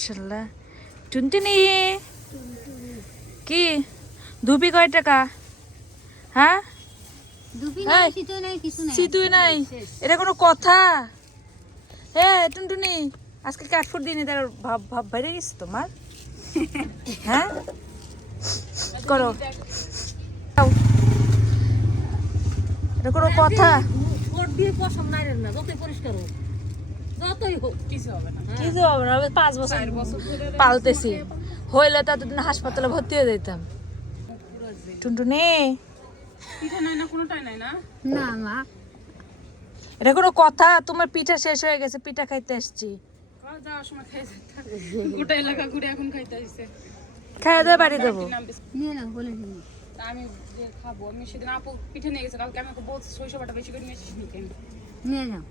মাশাআল্লাহ। টুনটুনি কি ধুপি কয় টাকা? হ্যাঁ সিতুই নাই, এটা কোনো কথা? টুনটুনি আজকে কাঠফুট দিনে তার ভাব ভাব বাইরে গেছে তোমার। হ্যাঁ করো, এটা কোনো কথা? কিছু হবে না, 5 বছর পালতেছি, হইলে তো এতদিন হাসপাতালে ভর্তি হয়ে যেতাম। টুনটুনি এটা কোনো কথা? তোমার পিঠা শেষ হয়ে গেছে, পিঠা খাইতে আসছি। খাইয়া দিয়ে বাড়ি দেবো। আমি খাবো, আমি সেদিন আপু পিঠে নিয়ে গেছে, কালকে আমি বলছি সরিষাবাটা বেশি করে নিয়ে এসেছিস নাকি? নিয়ে যাও।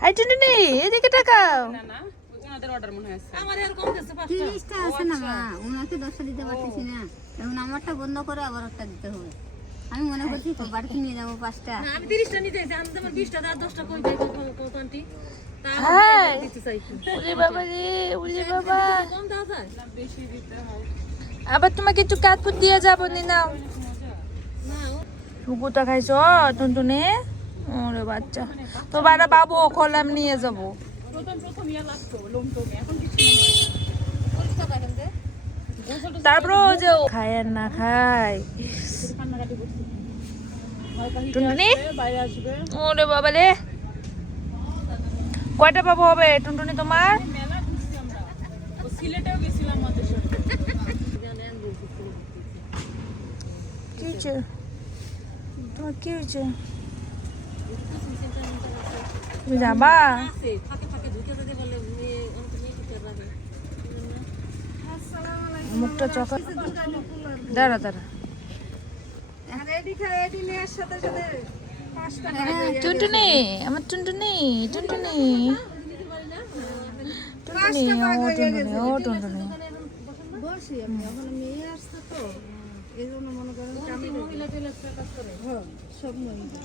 হাই টুনটুনি এদিকে টাকাও। না না, ওনাদের অর্ডার মনে হয় আমার এরকম দিচ্ছে 30টা আছে না মা, ওনাকে 10টা দিতে পারতেছি না, এখন আমারটা বন্ধ করে আবার একটা দিতে হবে। আমি মনে করছি তো বাড়িতে নিয়ে যাবো 5টা। না আমি 30টা নিতে চাইছি, আমি তোমার 20টা দাও, 10টা কই দেই কোনটি তা হ্যাঁ দিতে চাই। ওরে বাবা রে, ওরে বাবা, কম দাও যায় বেশি দিতে হয় আবার তোমাকে একটু কাঠপুট দিয়ে যাবো নি নাও। না। রুগুটা খাইছো টুনটুনি? ওরে বাচ্চা, তো বাড়া বাবু খোলাম নিয়ে যাবো। প্রথম ইয়া লাগতো লোমটোমে, এখন কিছু তারপর যে খায় আর না খায় কান্নাকাটি করছি, টুনটুনি। বাইরে আসবে। ওরে বাবা রে, কয়টা বাবু হবে টুনটুনি তোমার? মেলা ঘুরছি আমরা, ও সিলেটেও গেছিলাম আমাদের সাথে। কি হয়েছে তোমার, কি হয়েছে? তুমি যাবা? আছে ফাঁকে ফাঁকে ঢুকে যেতে বলে অন্ত নিয়ে কি রাখে। মুখটা চকা, দাঁড়া দাঁড়া। টুনটুনি আমার টুনটুনি, টুনটুনি টুনটুনি, ও টুনটুনি, ও টুনটুনি। বসি আমি, এখন মেয়ে আসছে তো এই জন্য মনে করেন মহিলা টেলা কাজ করে সব মহিলা।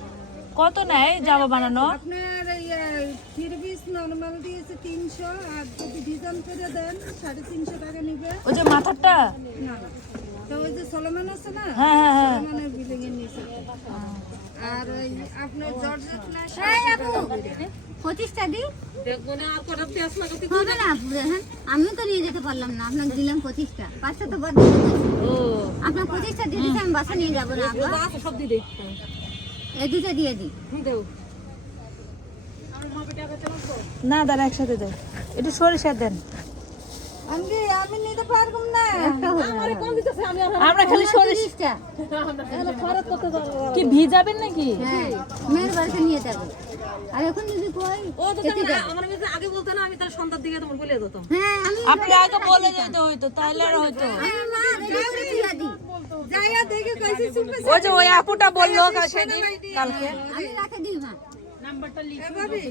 কত নেয় জামা বানানো? আপনার থ্রি পিস নর্মাল দিয়েছে 300, আর যদি ডিজাইন করে দেন 350 টাকা নিবে। ওই যে মাথারটা? না তো ওই যে সলোমন আছে না, হ্যাঁ হ্যাঁ হ্যাঁ। সলোমনের বিল্ডিং এর নিচে। আর ওই আপনার জর্জেট না 25টা দিই দেখবো না আর কটা পেঁয়াজ লাগাতে হবে না আপু, হ্যাঁ আমিও তো নিয়ে যেতে পারলাম না, আপনাকে দিলাম 25টা, 5টা তো বাদ ও আপনার 25টা দিয়ে দিতে আমি বাসা নিয়ে যাবো না আবার, আছে সব দি দে এই দুটো দিয়ে দিই। দেও। না দাঁড়া, একসাথে দেন, একটু সরিষা দেন। আমি নিতে পারবো না, আমারে কোন দিতেছে আমি আর আমরা খালি সরিষা 30টা। এগুলো খরচ করতে যাবো। কি ভিজাবেন নাকি? হ্যাঁ মেয়ের বাড়িতে নিয়ে যাবো। আর এখন যদি কই ও তো আমার মেয়ে আগে বলতো না, আমি তার সন্তান দিকে তোমার বলে দিতাম। হ্যাঁ আমি আপনি আগে বলে যেতে হইতো, তাহলে আর হইতো। যাইয়া দেখে কইছি সুপে ওই যে ওই আপুটা বললো সেদিন কালকে। আমি রাখে দিই মা নাম্বারটা লিখে